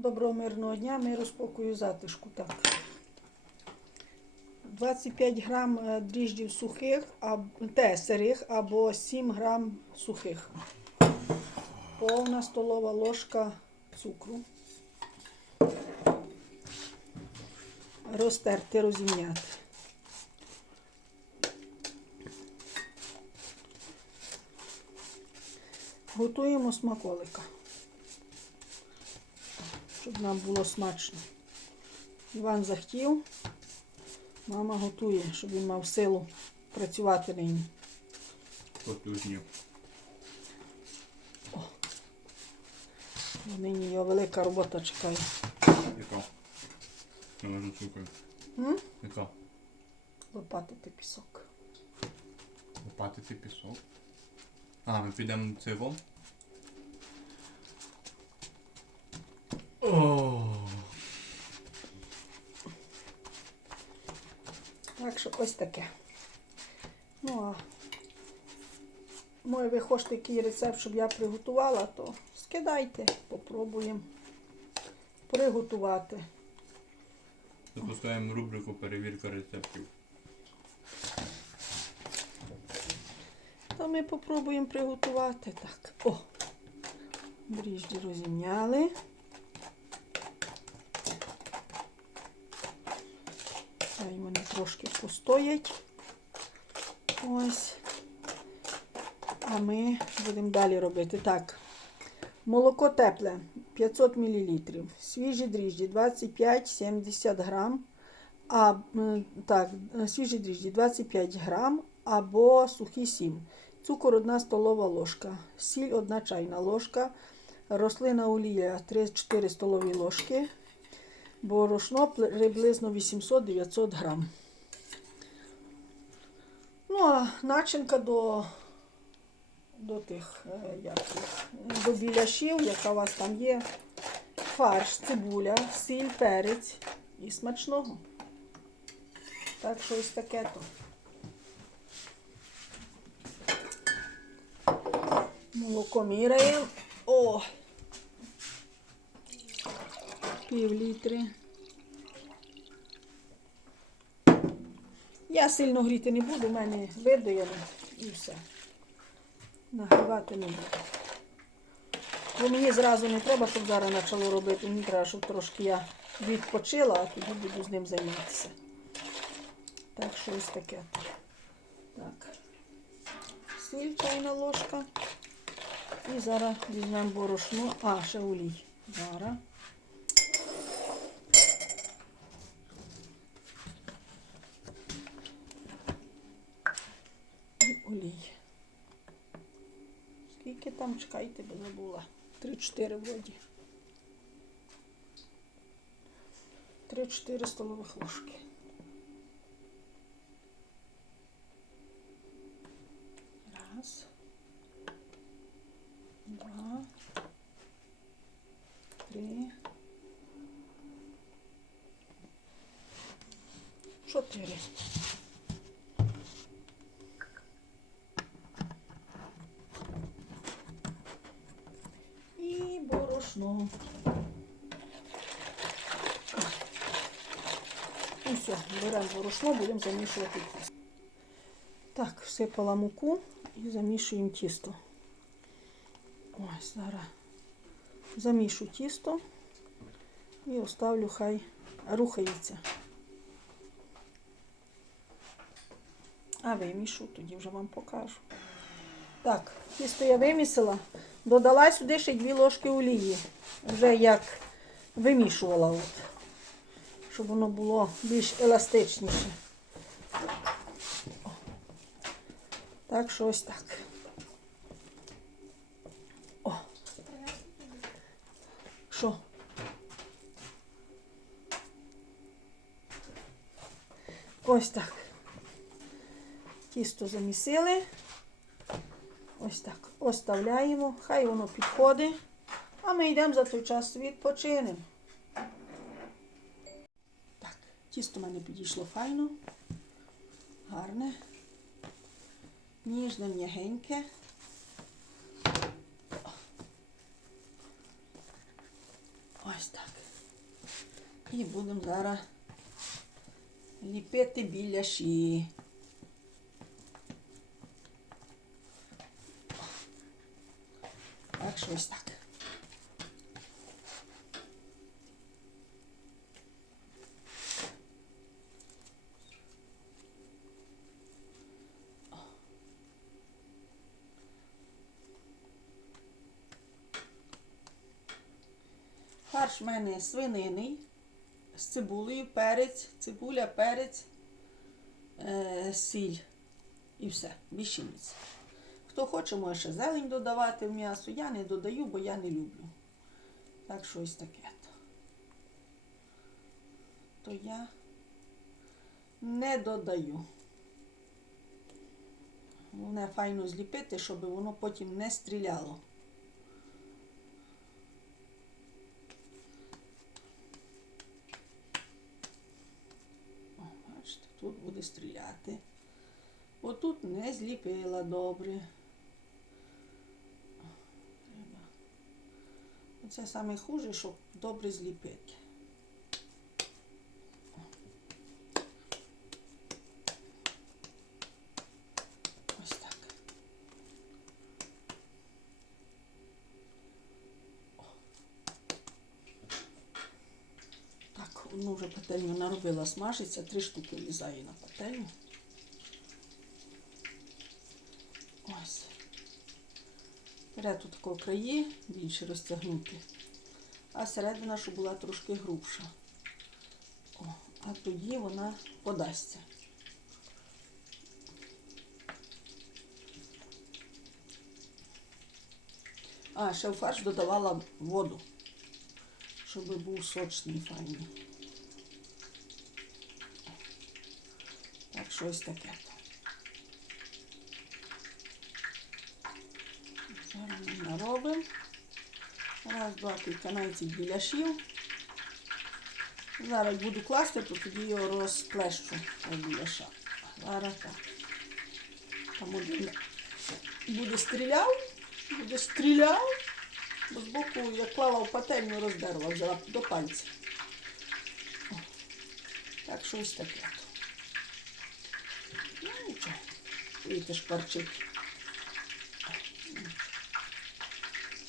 Доброго мирного дня, миру, спокою, затишку. Так. 25 грам е, дріжджів сухих, аб, те, сирих або 7 грам сухих. Повна столова ложка цукру. Розтерти, розімняти. Готуємо смаколика щоб нам було смачно. Іван захотів, мама готує, щоб він мав силу працювати нині. Потужні. Нині його велика робота чекає. Яка? Я можу цукру. М? Яка? Лопатити пісок. Лопатити пісок. А, ми підемо цивом. О, Так що ось таке. Ну а може ви хочете який рецепт, щоб я приготувала, то скидайте, попробуємо приготувати. запускаємо рубрику перевірка рецептів. То ми попробуємо приготувати так. О! Дріжджі розімняли. Хай вони трошки постоять. Ось. А ми будемо далі робити. Так. Молоко тепле 500 мл. Свіжі дріжджі 25-70 грам. А, так, свіжі дріжджі 25 грам або сухі 7. Цукор 1 столова ложка, сіль 1 чайна ложка, рослина олія 3-4 столові ложки, борошно приблизно 800-900 грам. Ну, а начинка до, до тих, е, як до біляшів, яка у вас там є. Фарш, цибуля, сіль, перець і смачного. Так що ось таке то. Молоко міряємо. О! Пів літри. Я сильно гріти не буду, в мене видояно і все. Нагрівати не буду. Бо мені зразу не треба, щоб зараз почало робити. Мені треба, щоб трошки я відпочила, а тоді буду з ним займатися. Так що ось таке. Так. Сіль чайна ложка. І зараз візьмемо борошно. А, ще олій. Зараз. І олій. Скільки там, чекайте, бо забула. 3-4 вроді. 3-4 столових ложки. Раз. Два. Три. Чотири. І борошно. І все, беремо борошно, будемо замішувати тісто. Так, всипала муку і замішуємо тісто. Ось зараз замішу тісто і оставлю, хай рухається. А вимішу, тоді вже вам покажу. Так, тісто я вимісила. Додала сюди ще дві ложки олії. Вже як вимішувала, от, щоб воно було більш еластичніше. Так що ось так. О. Що? Ось так. Тісто замісили. Ось так. Оставляємо. Хай воно підходить. А ми йдемо за той час відпочинемо. Так, тісто в мене підійшло файно. Гарне. Ніжне, м'ягеньке. Ось так. І будемо зараз ліпити біляші. Так, що ось так. Фарш в мене свининий з цибулею, перець, цибуля, перець, е, сіль і все, більше ніц. Хто хоче, може ще зелень додавати в м'ясо. Я не додаю, бо я не люблю. Так що ось таке. то. То я не додаю. Головне файно зліпити, щоб воно потім не стріляло. О, бачите, тут буде стріляти. Отут не зліпила добре. Оце саме хуже, щоб добре зліпити. Ось так. О. Одну вже пательню наробила смажиться, три штуки влізає на пательню. Ось. Вперед тут такого краї більше розтягнути, а середина, щоб була трошки грубша. О, а тоді вона подасться. А, ще в фарш додавала воду, щоб був сочний файний. Так, щось таке. Зараз ми наробимо. Раз, два, кілька навіть біляшів. Зараз буду класти, то тоді його розплещу біляша. Зараз так. Там один буде стріляв, буде стріляв, бо збоку, як клала в пательню, роздерла, взяла до пальця. Так що ось таке. Ну нічого. Видите, шкварчить.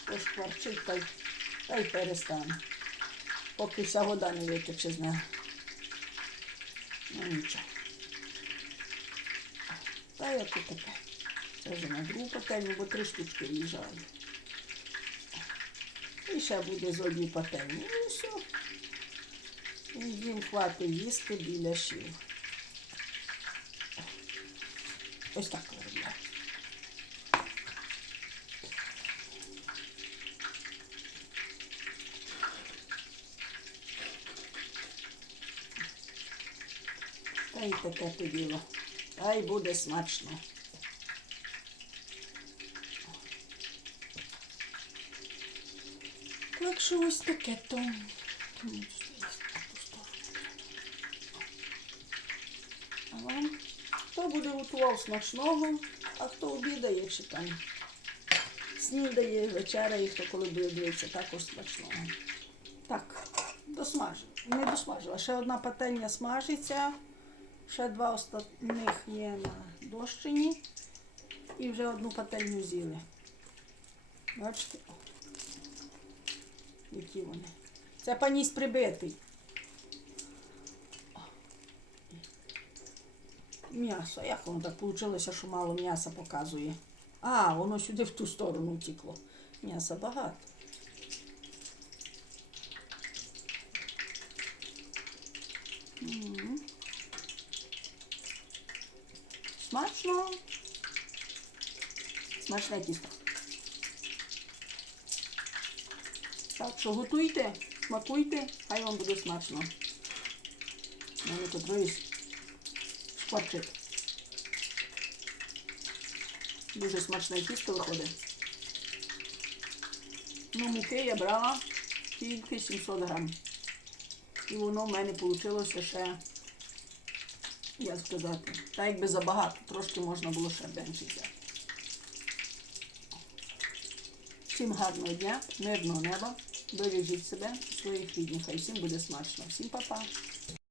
Пошкварчить та й, та й перестане. Поки вся вода не витече з нього. Ну нічого. Та як і таке. Це вже на другу пательню, бо три штучки лежали. І ще буде з одній пательні. Ну і все. І їм хватить їсти біля шів. Ось так виробляю. Та й таке то діло. Та й буде смачно. Так що ось таке то. А вам хто буде готував смачного, а хто обідає чи там снідає, вечеряє, хто коли буде дивитися, також смачного. Так, досмажу. Не досмажила. Ще одна пательня смажиться. Ще два остальних є на дощині. І вже одну пательню з'їли. Бачите? Які вони. Це паніс прибитий. М'ясо. Як воно так вийшло, що мало м'яса показує? А, воно сюди в ту сторону втекло. М'яса багато. Смачно. Смачне тісто. Так що готуйте, смакуйте, хай вам буде смачно. Мене тут весь шкварчик. Дуже смачне тісто виходить. Ну, муки я брала тільки 700 грам. І воно в мене вийшло ще, як сказати, так якби забагато, трошки можна було ще менше взяти. Всім гарного дня, мирного неба. Бережіть себе, своїх рідних, хай всім буде смачно. Всім па-па!